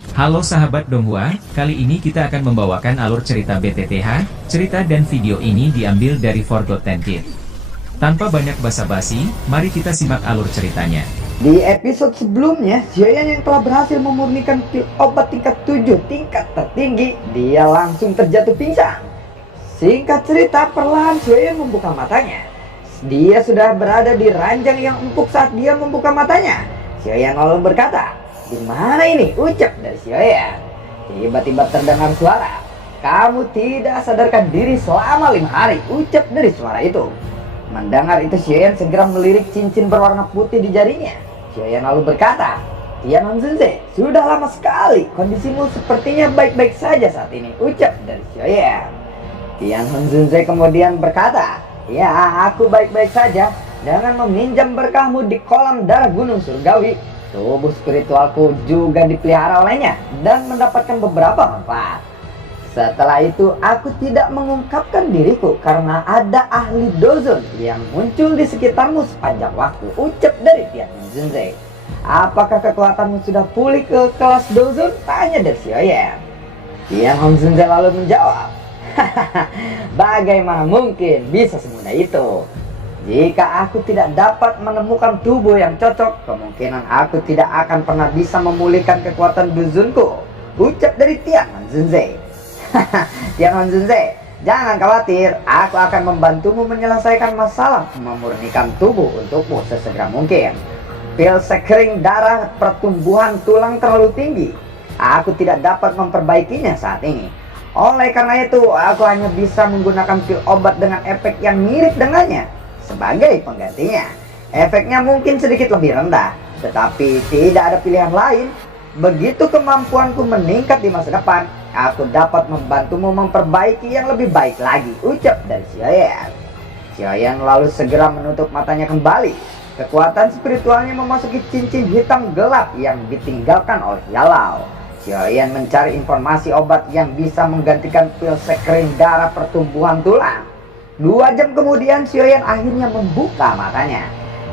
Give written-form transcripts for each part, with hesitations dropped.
Halo sahabat Donghua, kali ini kita akan membawakan alur cerita BTTH. Cerita dan video ini diambil dari Forgotten Kid. Tanpa banyak basa-basi, mari kita simak alur ceritanya. Di episode sebelumnya, Xiaoyan yang telah berhasil memurnikan pil obat tingkat 7 tingkat tertinggi, dia langsung terjatuh pingsan. Singkat cerita, perlahan Xiaoyan membuka matanya. Dia sudah berada di ranjang yang empuk saat dia membuka matanya. Xiaoyan lalu berkata, "Di mana ini?" ucap dari Xiaoyan. Tiba-tiba terdengar suara, "Kamu tidak sadarkan diri selama 5 hari," ucap dari suara itu. Mendengar itu, Xiaoyan segera melirik cincin berwarna putih di jarinya. Xiaoyan lalu berkata, "Tian Honzunze, sudah lama sekali. Kondisimu sepertinya baik-baik saja saat ini," ucap dari Xiaoyan. Tian Honzunze kemudian berkata, "Ya, aku baik-baik saja. Dengan meminjam berkahmu di kolam darah gunung surgawi, tubuh spiritualku juga dipelihara olehnya dan mendapatkan beberapa manfaat. Setelah itu, aku tidak mengungkapkan diriku karena ada ahli dozon yang muncul di sekitarmu sepanjang waktu," ucap dari Tian Honzunze. "Apakah kekuatanmu sudah pulih ke kelas dozon?" tanya dari Xiaoyan. Tian Honzunze lalu menjawab, "Bagaimana mungkin bisa semudah itu? Jika aku tidak dapat menemukan tubuh yang cocok, kemungkinan aku tidak akan pernah bisa memulihkan kekuatan dozonku," ucap dari Tian Honzunze. "Tian Honzunze, jangan khawatir, aku akan membantumu menyelesaikan masalah memurnikan tubuh untukmu sesegera mungkin. Pil sekering darah pertumbuhan tulang terlalu tinggi. Aku tidak dapat memperbaikinya saat ini. Oleh karena itu, aku hanya bisa menggunakan pil obat dengan efek yang mirip dengannya. Sebagai penggantinya, efeknya mungkin sedikit lebih rendah, tetapi tidak ada pilihan lain. Begitu kemampuanku meningkat di masa depan, aku dapat membantumu memperbaiki yang lebih baik lagi," ucap dari Xiaoyan. Xiaoyan lalu segera menutup matanya kembali. Kekuatan spiritualnya memasuki cincin hitam gelap yang ditinggalkan oleh Yalau. Xiaoyan mencari informasi obat yang bisa menggantikan pil sekering darah pertumbuhan tulang. 2 jam kemudian, Xiaoyan akhirnya membuka matanya.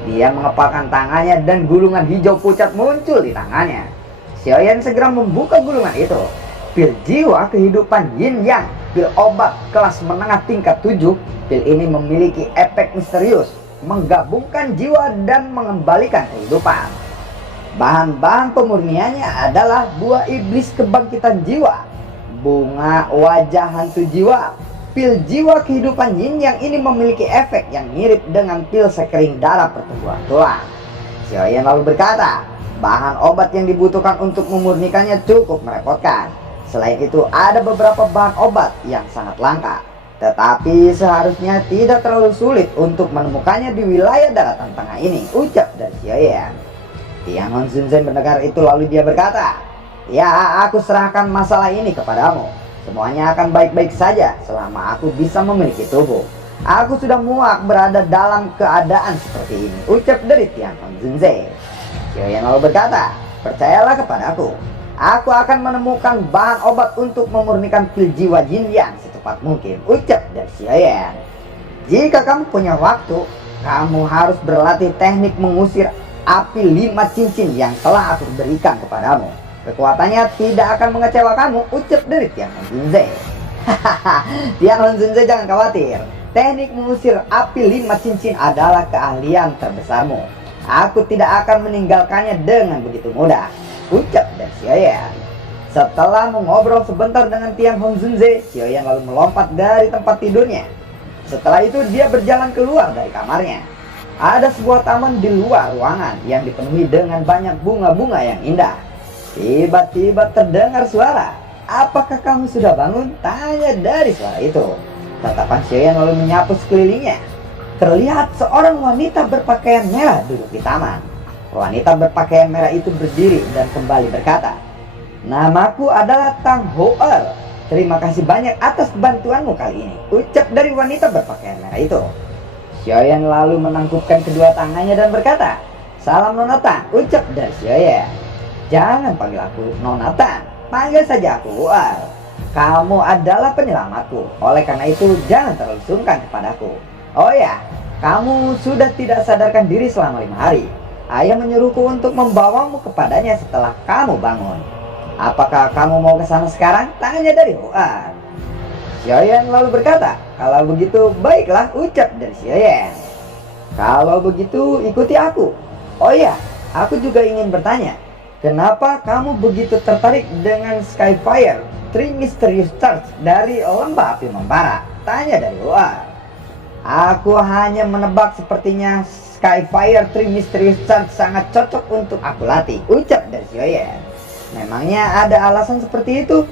Dia mengepalkan tangannya dan gulungan hijau pucat muncul di tangannya. Xiaoyan segera membuka gulungan itu. Pil jiwa kehidupan yin yang, pil obat kelas menengah tingkat 7. Pil ini memiliki efek misterius, menggabungkan jiwa dan mengembalikan kehidupan. Bahan-bahan pemurniannya adalah buah iblis kebangkitan jiwa, bunga wajah hantu jiwa. Pil jiwa kehidupan yin yang ini memiliki efek yang mirip dengan pil sekering darah pertumbuhan tulang. Xiaoyan lalu berkata, bahan obat yang dibutuhkan untuk memurnikannya cukup merepotkan. Selain itu, ada beberapa bahan obat yang sangat langka, tetapi seharusnya tidak terlalu sulit untuk menemukannya di wilayah daratan tengah ini, ucap dari Xiaoyan. Tian Honzunze mendengar itu lalu dia berkata, "Ya, aku serahkan masalah ini kepadamu. Semuanya akan baik-baik saja selama aku bisa memiliki tubuh. Aku sudah muak berada dalam keadaan seperti ini," ucap dari Tian Honzunze. Xiaoyan lalu berkata, "Percayalah kepadaku. Aku akan menemukan bahan obat untuk memurnikan pil jiwa Yin Yang secepat mungkin," ucap dari Xiaoyan. "Jika kamu punya waktu, kamu harus berlatih teknik mengusir api 5 cincin yang telah aku berikan kepadamu. Kekuatannya tidak akan mengecewakanmu," ucap dari Tian Honzunze. "Tian Honzunze, jangan khawatir. Teknik mengusir api 5 cincin adalah keahlian terbesarmu. Aku tidak akan meninggalkannya dengan begitu mudah," ucap dari Xiaoyan. Setelah mengobrol sebentar dengan Tian Honzunze, Xiaoyan lalu melompat dari tempat tidurnya. Setelah itu dia berjalan keluar dari kamarnya. Ada sebuah taman di luar ruangan yang dipenuhi dengan banyak bunga-bunga yang indah. Tiba-tiba terdengar suara. "Apakah kamu sudah bangun?" tanya dari suara itu. Tatapan Xiaoyan lalu menyapu sekelilingnya. Terlihat seorang wanita berpakaian merah duduk di taman. Wanita berpakaian merah itu berdiri dan kembali berkata, "Namaku adalah Tang Hoer. Terima kasih banyak atas bantuanmu kali ini," ucap dari wanita berpakaian merah itu. Xiaoyan lalu menangkupkan kedua tangannya dan berkata, "Salam Nona Tang," ucap dari Xiaoyan. "Jangan panggil aku Nona Tang, panggil saja aku Hoer. Kamu adalah penyelamatku. Oleh karena itu jangan terlalu sungkan kepadaku. Oh ya, kamu sudah tidak sadarkan diri selama 5 hari. Ayah menyuruhku untuk membawamu kepadanya setelah kamu bangun." Apakah kamu mau ke sana sekarang? Tanya dari Huan. Xiaoyan lalu berkata, kalau begitu baiklah, ucap dari Xiaoyan. Kalau begitu ikuti aku. Oh ya, aku juga ingin bertanya, kenapa kamu begitu tertarik dengan Skyfire Three Mysterious Stars dari lembah api membara? Tanya dari Huan. Aku hanya menebak, sepertinya Skyfire Three Mysterious Stars sangat cocok untuk aku latih, ucap dari Xiaoyan. Memangnya ada alasan seperti itu?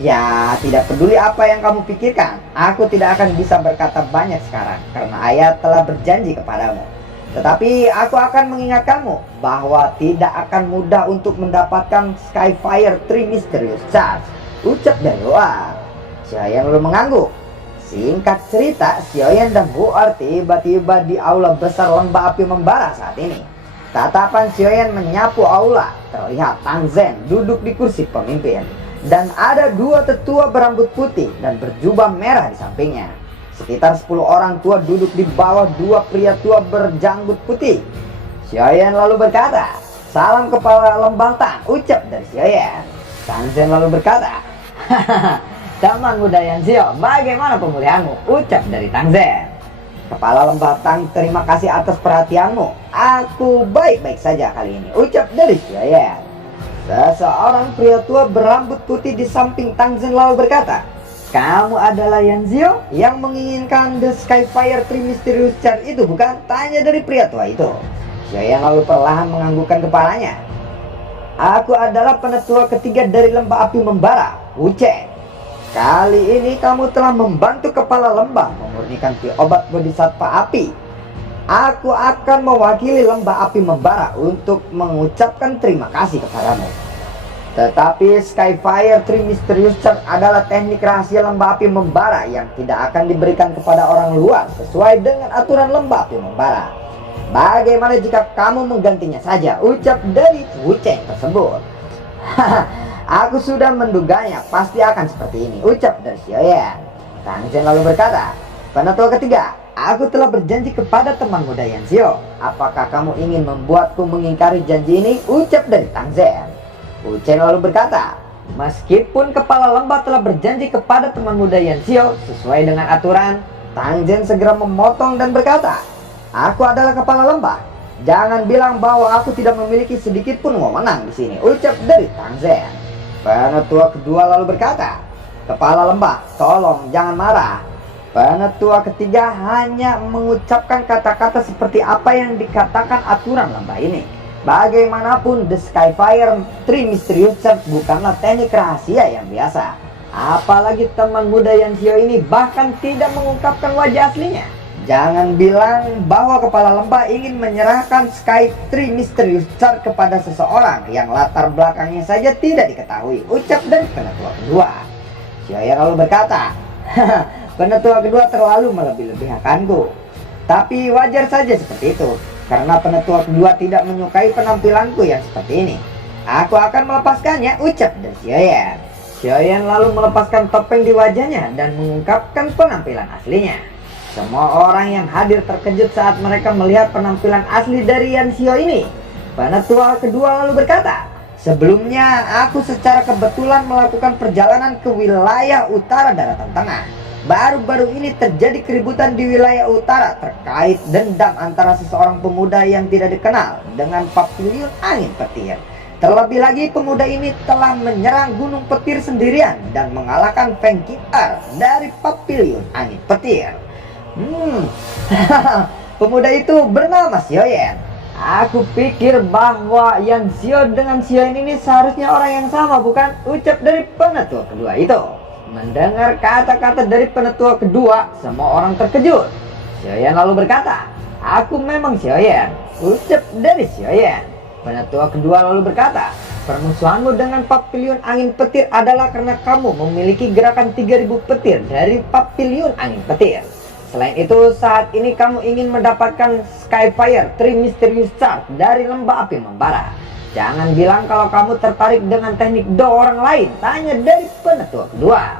Ya, tidak peduli apa yang kamu pikirkan, aku tidak akan bisa berkata banyak sekarang karena ayah telah berjanji kepadamu. Tetapi aku akan mengingatkanmu bahwa tidak akan mudah untuk mendapatkan Skyfire Three Mysterious Stars, ucap dari Huar. Xiaoyan lalu mengangguk. Singkat cerita, Xiaoyan dan Huar tiba-tiba di aula besar lembah api membara saat ini. Tatapan Xiaoyan menyapu aula. Terlihat Tang Zhen duduk di kursi pemimpin. Dan ada dua tetua berambut putih dan berjubah merah di sampingnya. Sekitar 10 orang tua duduk di bawah dua pria tua berjanggut putih. Xiaoyan lalu berkata, salam kepala lembah Tang, ucap dari Xiaoyan. Tang Zhen lalu berkata, hahaha, teman muda Yanxio, bagaimana pemulihanmu? Ucap dari Tang Zhen. Kepala lembah Tang, terima kasih atas perhatianmu. Aku baik-baik saja kali ini, ucap dari Xiaoyan. Seseorang pria tua berambut putih di samping Tang Zhen lalu berkata, kamu adalah Yanxio yang menginginkan The Skyfire Three Mysterious Stars itu, bukan? Tanya dari pria tua itu. Xiaoyan lalu perlahan menganggukkan kepalanya. Aku adalah penetua ketiga dari lembah api membara, Wu Cheng. Kali ini kamu telah membantu kepala lembah memurnikan pi obat bodhisattva api. Aku akan mewakili lembah api membara untuk mengucapkan terima kasih kepadamu. Tetapi Skyfire Three Mysterious Stars adalah teknik rahasia lembah api membara yang tidak akan diberikan kepada orang luar sesuai dengan aturan lembah api membara. Bagaimana jika kamu menggantinya saja? Ucap dari Wu Cheng tersebut. Aku sudah menduganya pasti akan seperti ini, ucap dari Xiaoyan. Tang Zhen lalu berkata, penetua ketiga, aku telah berjanji kepada teman muda Yanxio. Apakah kamu ingin membuatku mengingkari janji ini? Ucap dari Tang Zhen. Wu Cheng lalu berkata, meskipun kepala lembah telah berjanji kepada teman muda Yanxio sesuai dengan aturan, Tang Zhen segera memotong dan berkata, aku adalah kepala lembah. Jangan bilang bahwa aku tidak memiliki sedikit pun wewenang di sini, ucap dari Tang Zhen. Penetua kedua lalu berkata, kepala lembah, tolong jangan marah. Penetua ketiga hanya mengucapkan kata-kata seperti apa yang dikatakan aturan lembah ini. Bagaimanapun The Skyfire Three Mysterious Stars bukanlah teknik rahasia yang biasa. Apalagi teman muda Yanxio ini bahkan tidak mengungkapkan wajah aslinya. Jangan bilang bahwa kepala lembah ingin menyerahkan Sky Three Mysterious Stars kepada seseorang yang latar belakangnya saja tidak diketahui, ucap dari penetua kedua. Xiaoyan lalu berkata, penetua kedua terlalu melebih-lebihkanku. Tapi wajar saja seperti itu, karena penetua kedua tidak menyukai penampilanku yang seperti ini. Aku akan melepaskannya, ucap dari Xiaoyan. Xiaoyan lalu melepaskan topeng di wajahnya dan mengungkapkan penampilan aslinya. Semua orang yang hadir terkejut saat mereka melihat penampilan asli dari Yanxio ini. Penetua kedua lalu berkata, sebelumnya aku secara kebetulan melakukan perjalanan ke wilayah utara daratan tengah. Baru-baru ini terjadi keributan di wilayah utara terkait dendam antara seseorang pemuda yang tidak dikenal dengan Papiliun Angin Petir. Terlebih lagi pemuda ini telah menyerang Gunung Petir sendirian dan mengalahkan Feng Qing'er dari Papiliun Angin Petir. Pemuda itu bernama Xiaoyan. Aku pikir bahwa Yanxio dengan Xiaoyan ini seharusnya orang yang sama, bukan? Ucap dari penetua kedua itu. Mendengar kata-kata dari penetua kedua, semua orang terkejut. Xiaoyan lalu berkata, aku memang Xiaoyan, ucap dari Xiaoyan. Penetua kedua lalu berkata, permusuhanmu dengan Papiliun Angin Petir adalah karena kamu memiliki gerakan 3000 petir dari Papiliun Angin Petir. Selain itu, saat ini kamu ingin mendapatkan Skyfire Three Mysterious Stars dari lembah api membara. Jangan bilang kalau kamu tertarik dengan teknik do orang lain, tanya dari penetua kedua.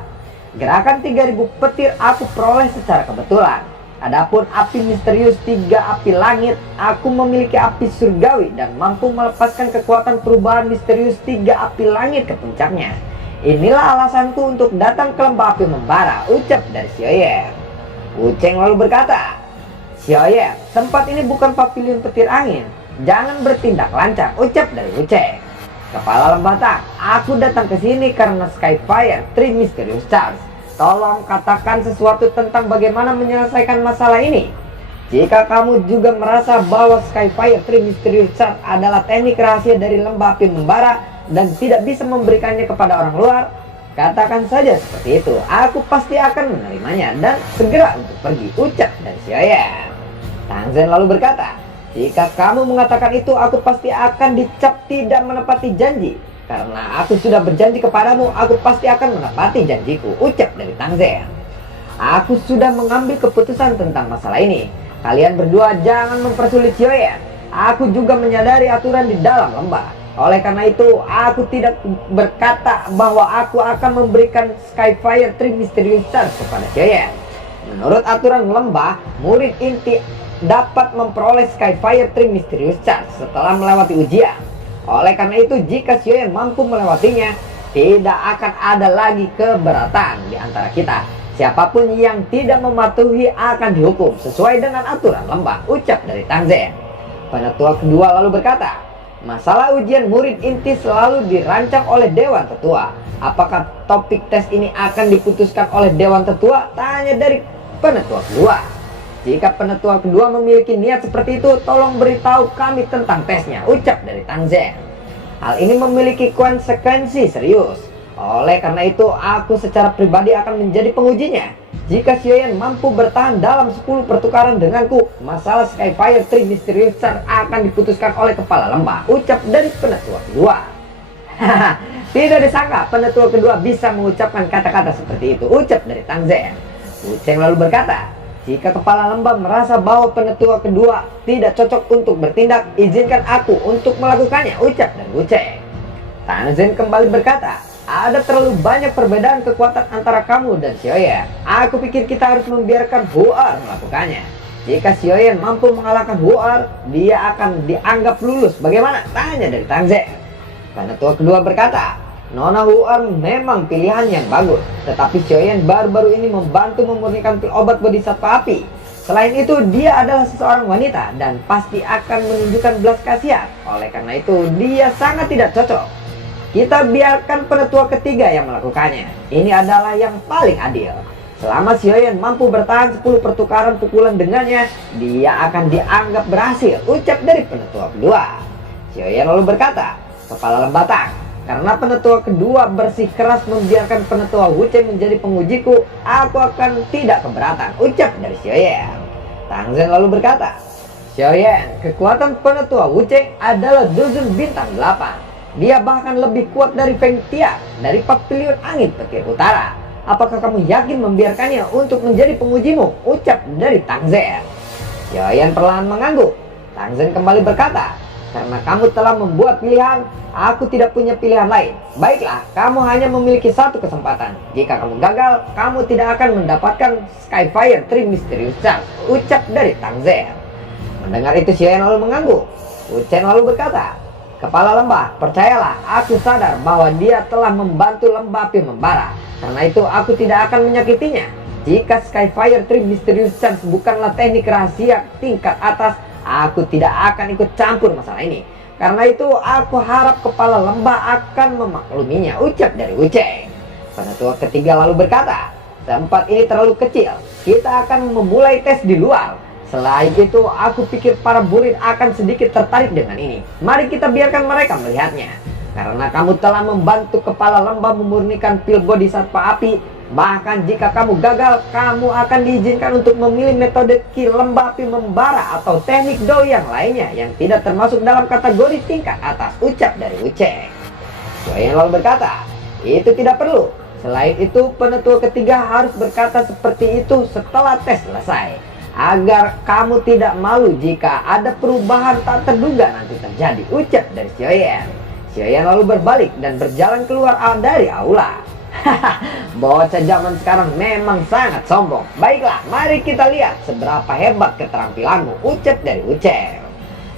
Gerakan 3000 petir aku peroleh secara kebetulan. Adapun api misterius tiga api langit, aku memiliki api surgawi dan mampu melepaskan kekuatan perubahan misterius tiga api langit ke puncaknya. Inilah alasanku untuk datang ke lembah api membara, ucap dari Xiaoyan. Wucheng lalu berkata, Xiaoyan, tempat ini bukan pavilion petir angin. Jangan bertindak lancang, ucap dari Wucheng. Kepala Lembah Tang, aku datang ke sini karena Skyfire 3 Mysterious Charge. Tolong katakan sesuatu tentang bagaimana menyelesaikan masalah ini. Jika kamu juga merasa bahwa Skyfire 3 Mysterious Charge adalah teknik rahasia dari lembah api membara dan tidak bisa memberikannya kepada orang luar, katakan saja seperti itu. Aku pasti akan menerimanya dan segera untuk pergi, ucap dari Xiaoyan. Tang Zhen lalu berkata, jika kamu mengatakan itu, aku pasti akan dicap tidak menepati janji. Karena aku sudah berjanji kepadamu, aku pasti akan menepati janjiku, ucap dari Tang Zhen. Aku sudah mengambil keputusan tentang masalah ini. Kalian berdua jangan mempersulit Xiaoyan. Aku juga menyadari aturan di dalam lembah. Oleh karena itu, aku tidak berkata bahwa aku akan memberikan Skyfire 3 Mysterious Charge kepada Xiaoyan. Menurut aturan lembah, murid inti dapat memperoleh Skyfire 3 Mysterious Charge setelah melewati ujian. Oleh karena itu, jika Xiaoyan mampu melewatinya, tidak akan ada lagi keberatan di antara kita. Siapapun yang tidak mematuhi akan dihukum sesuai dengan aturan lembah, ucap dari Tang Zhen. Penetua kedua lalu berkata, masalah ujian murid inti selalu dirancang oleh Dewan Tetua. Apakah topik tes ini akan diputuskan oleh Dewan Tetua? Tanya dari penetua kedua. Jika penetua kedua memiliki niat seperti itu, tolong beritahu kami tentang tesnya, ucap dari Tang Zhen. Hal ini memiliki konsekuensi serius. Oleh karena itu, aku secara pribadi akan menjadi pengujinya. Jika Xiaoyan mampu bertahan dalam 10 pertukaran denganku, masalah Skyfire 3 Mysterious Charge akan diputuskan oleh kepala lembah, ucap dari penetua kedua. Tidak disangka penetua kedua bisa mengucapkan kata-kata seperti itu, ucap dari Tang Zhen. Wucheng lalu berkata, jika kepala lembah merasa bahwa penetua kedua tidak cocok untuk bertindak, izinkan aku untuk melakukannya, ucap dari Wucheng. Tang Zhen kembali berkata, ada terlalu banyak perbedaan kekuatan antara kamu dan Xiaoyan. Aku pikir kita harus membiarkan Hu'er melakukannya. Jika Xiaoyan mampu mengalahkan Hu'er, dia akan dianggap lulus. Bagaimana? Tanya dari Tang Zhen. Penetua kedua berkata, Nona Hu'er memang pilihan yang bagus, tetapi Xiaoyan baru-baru ini membantu memurnikan pil obat bodhisattva api. Selain itu, dia adalah seseorang wanita dan pasti akan menunjukkan belas kasihan. Oleh karena itu, dia sangat tidak cocok. Kita biarkan penetua ketiga yang melakukannya. Ini adalah yang paling adil. Selama Xiaoyan mampu bertahan 10 pertukaran pukulan dengannya, dia akan dianggap berhasil, ucap dari penetua kedua. Xiaoyan lalu berkata, kepala Lembah Tang, karena penetua kedua bersih keras membiarkan penetua Wucheng menjadi pengujiku, aku akan tidak keberatan, ucap dari Xiaoyan. Tang Zhen lalu berkata, Xiaoyan, kekuatan penetua Wucheng adalah dusun bintang 8. Dia bahkan lebih kuat dari Feng Tia, dari pavilion angin petir utara. Apakah kamu yakin membiarkannya untuk menjadi pengujimu, ucap dari Tang Zhen. Xiaoyan perlahan mengangguk. Tang Zhen kembali berkata, karena kamu telah membuat pilihan, aku tidak punya pilihan lain. Baiklah, kamu hanya memiliki satu kesempatan. Jika kamu gagal, kamu tidak akan mendapatkan Skyfire 3 Mysterious Charge, ucap dari Tang Zhen. Mendengar itu, Xiaoyan lalu mengangguk. Wucheng lalu berkata, kepala lembah, percayalah, aku sadar bahwa dia telah membantu lembah api membara. Karena itu, aku tidak akan menyakitinya. Jika Skyfire 3 Mysterious Charge bukanlah teknik rahasia tingkat atas, aku tidak akan ikut campur masalah ini. Karena itu, aku harap kepala lembah akan memakluminya, ucap dari Wucheng. Penetua ketiga lalu berkata, tempat ini terlalu kecil, kita akan memulai tes di luar. Selain itu, aku pikir para murid akan sedikit tertarik dengan ini. Mari kita biarkan mereka melihatnya. Karena kamu telah membantu kepala lembah memurnikan pil bodhisattva api, bahkan jika kamu gagal, kamu akan diizinkan untuk memilih metode ki lembah api membara atau teknik dao yang lainnya yang tidak termasuk dalam kategori tingkat atas, ucap dari Wucheng. Xiaoyan lalu berkata, itu tidak perlu. Selain itu, penetua ketiga harus berkata seperti itu setelah tes selesai, agar kamu tidak malu jika ada perubahan tak terduga nanti terjadi, ucap dari Xiaoyan. Xiaoyan lalu berbalik dan berjalan keluar dari aula. Bocah zaman sekarang memang sangat sombong. Baiklah, mari kita lihat seberapa hebat keterampilanmu, ucap dari Uceng.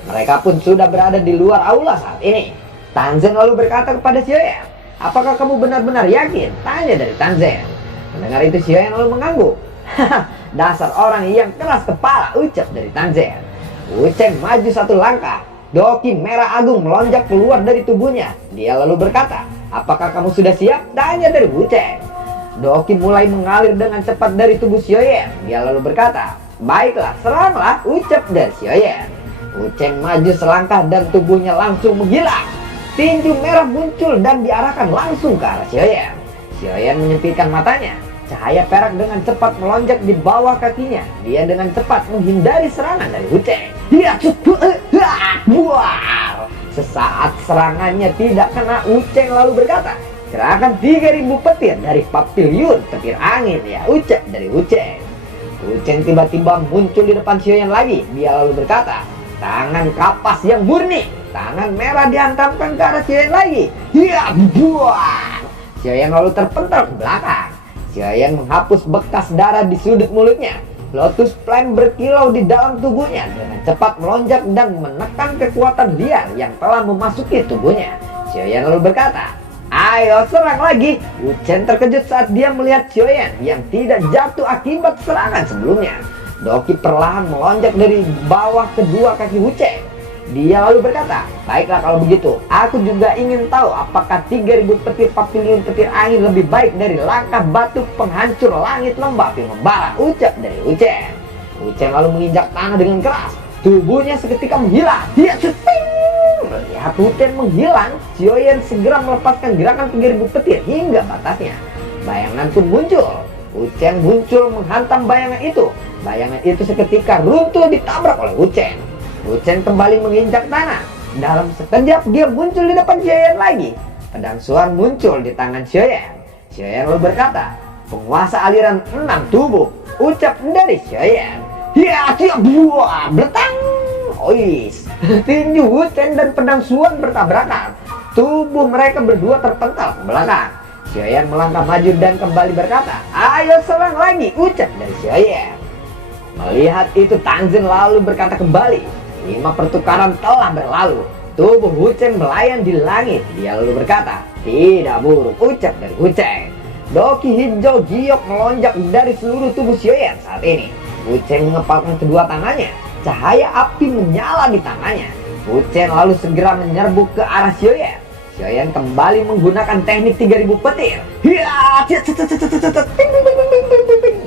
Mereka pun sudah berada di luar aula saat ini. Tanzen lalu berkata kepada Xiaoyan, apakah kamu benar-benar yakin? Tanya dari Tanzen. Mendengar itu Xiaoyan lalu mengangguk. Dasar orang yang keras kepala, ucap dari Tanzen. Uceng maju satu langkah. Doki merah agung melonjak keluar dari tubuhnya. Dia lalu berkata, apakah kamu sudah siap? Tanya dari Uceng. Doki mulai mengalir dengan cepat dari tubuh Xiaoyan. Dia lalu berkata, baiklah, seranglah, ucap dari Xiaoyan. Uceng maju selangkah dan tubuhnya langsung menghilang. Tinju merah muncul dan diarahkan langsung ke arah Xiaoyan. Xiaoyan menyempitkan matanya. Cahaya perak dengan cepat melonjak di bawah kakinya. Dia dengan cepat menghindari serangan dari Uceng. Sesaat serangannya tidak kena, Uceng lalu berkata, gerakan 3000 petir dari pavilion petir angin ya, ucap dari Uceng. Uceng tiba-tiba muncul di depan Xiaoyan lagi. Dia lalu berkata, tangan kapas yang murni. Tangan merah dihantamkan ke arah Xiaoyan lagi. Ya, buah. Xiaoyan lalu terpental ke belakang. Xiaoyan menghapus bekas darah di sudut mulutnya. Lotus Flame berkilau di dalam tubuhnya dengan cepat melonjak dan menekan kekuatan liar yang telah memasuki tubuhnya. Xiaoyan lalu berkata, ayo serang lagi. Uceng terkejut saat dia melihat Xiaoyan yang tidak jatuh akibat serangan sebelumnya. Doki perlahan melonjak dari bawah kedua kaki Uceng. Dia lalu berkata, baiklah kalau begitu, aku juga ingin tahu apakah 3000 petir pavilion petir angin lebih baik dari langkah batu penghancur langit lembah api membara, ucap dari Uceng. Uceng lalu menginjak tanah dengan keras. Tubuhnya seketika menghilang. Dia ceting. Melihat Uceng menghilang, Xiaoyan segera melepaskan gerakan 3000 petir hingga batasnya. Bayangan pun muncul. Uceng muncul menghantam bayangan itu. Bayangan itu seketika runtuh ditabrak oleh Uceng. Uceng kembali menginjak tanah. Dalam sekejap dia muncul di depan Xiaoyan lagi. Pedang Suan muncul di tangan Xiaoyan. Xiaoyan lalu berkata, penguasa aliran 6 tubuh, ucap dari Xiaoyan. Ya, tiap buah, betang. Ois. Tinju Uceng dan pedang Suan bertabrakan. Tubuh mereka berdua terpental ke belakang. Xiaoyan melangkah maju dan kembali berkata, ayo serang lagi, ucap dari Xiaoyan. Melihat itu Tanzen lalu berkata kembali. 5 pertukaran telah berlalu. Tubuh Uceng melayang di langit. Dia lalu berkata, tidak buruk, ucap dari Uceng. Doki hijau giok melonjak dari seluruh tubuh Xiaoyan saat ini. Uceng mengepalkan kedua tangannya. Cahaya api menyala di tangannya. Uceng lalu segera menyerbu ke arah Xiaoyan. Xiaoyan kembali menggunakan teknik 3000 petir.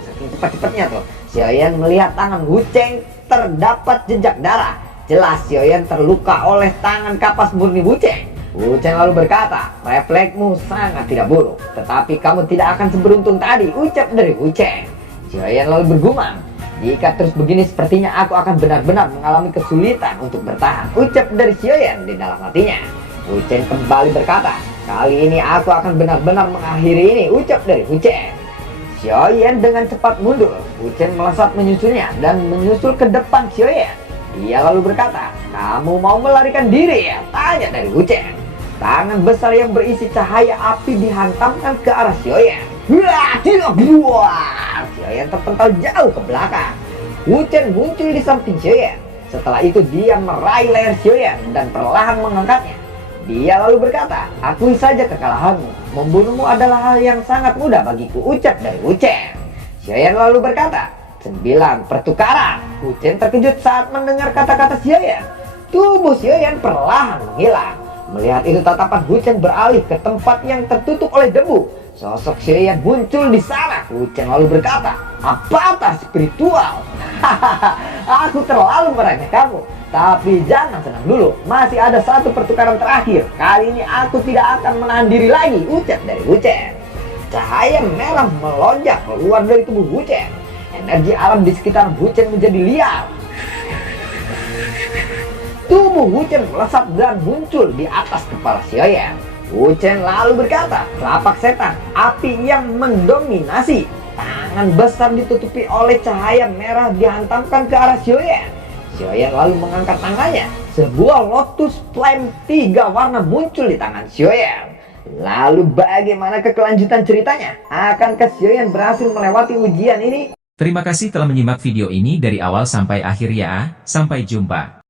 Saking cepat-cepatnya tuh, Xiaoyan melihat tangan Uceng terdapat jejak darah. Jelas Xiaoyan terluka oleh tangan kapas murni Uceng. Uceng lalu berkata, refleksmu sangat tidak buruk, tetapi kamu tidak akan seberuntung tadi, ucap dari Uceng. Xiaoyan lalu bergumam, jika terus begini sepertinya aku akan benar-benar mengalami kesulitan untuk bertahan, ucap dari Xiaoyan di dalam hatinya. Uceng kembali berkata, kali ini aku akan benar-benar mengakhiri ini, ucap dari Uceng. Xiaoyan dengan cepat mundur. Uceng melesat menyusulnya dan menyusul ke depan Xiaoyan. Dia lalu berkata, kamu mau melarikan diri ya? Tanya dari Uceng. Tangan besar yang berisi cahaya api dihantamkan ke arah Xiaoyan. Wah, tidak buah. Xiaoyan terpental jauh ke belakang. Uceng muncul di samping Xiaoyan. Setelah itu dia meraih leher Xiaoyan dan perlahan mengangkatnya. Dia lalu berkata, akui saja kekalahanmu. Membunuhmu adalah hal yang sangat mudah bagiku, ucap dari Uceng. Xiaoyan lalu berkata, 9 pertukaran. Uceng terkejut saat mendengar kata-kata Xiaoyan. Tubuh Xiaoyan perlahan menghilang. Melihat itu tatapan Uceng beralih ke tempat yang tertutup oleh debu. Sosok Xiaoyan muncul di sana. Uceng lalu berkata, avatar spiritual. Aku terlalu meremehkanmu. Tapi jangan senang dulu, masih ada 1 pertukaran terakhir. Kali ini aku tidak akan menahan diri lagi, ucap dari Uceng. Cahaya merah melonjak keluar dari tubuh Uceng. Energi alam di sekitar Uceng menjadi liar. Tubuh Uceng melesat dan muncul di atas kepala Xiaoyan. Uceng lalu berkata, telapak setan, api yang mendominasi. Tangan besar ditutupi oleh cahaya merah dihantamkan ke arah Xiaoyan. Xiaoyan lalu mengangkat tangannya. Sebuah Lotus Flame 3 warna muncul di tangan Xiaoyan. Lalu bagaimana kelanjutan ceritanya? Akankah Xiaoyan berhasil melewati ujian ini? Terima kasih telah menyimak video ini dari awal sampai akhir ya. Sampai jumpa.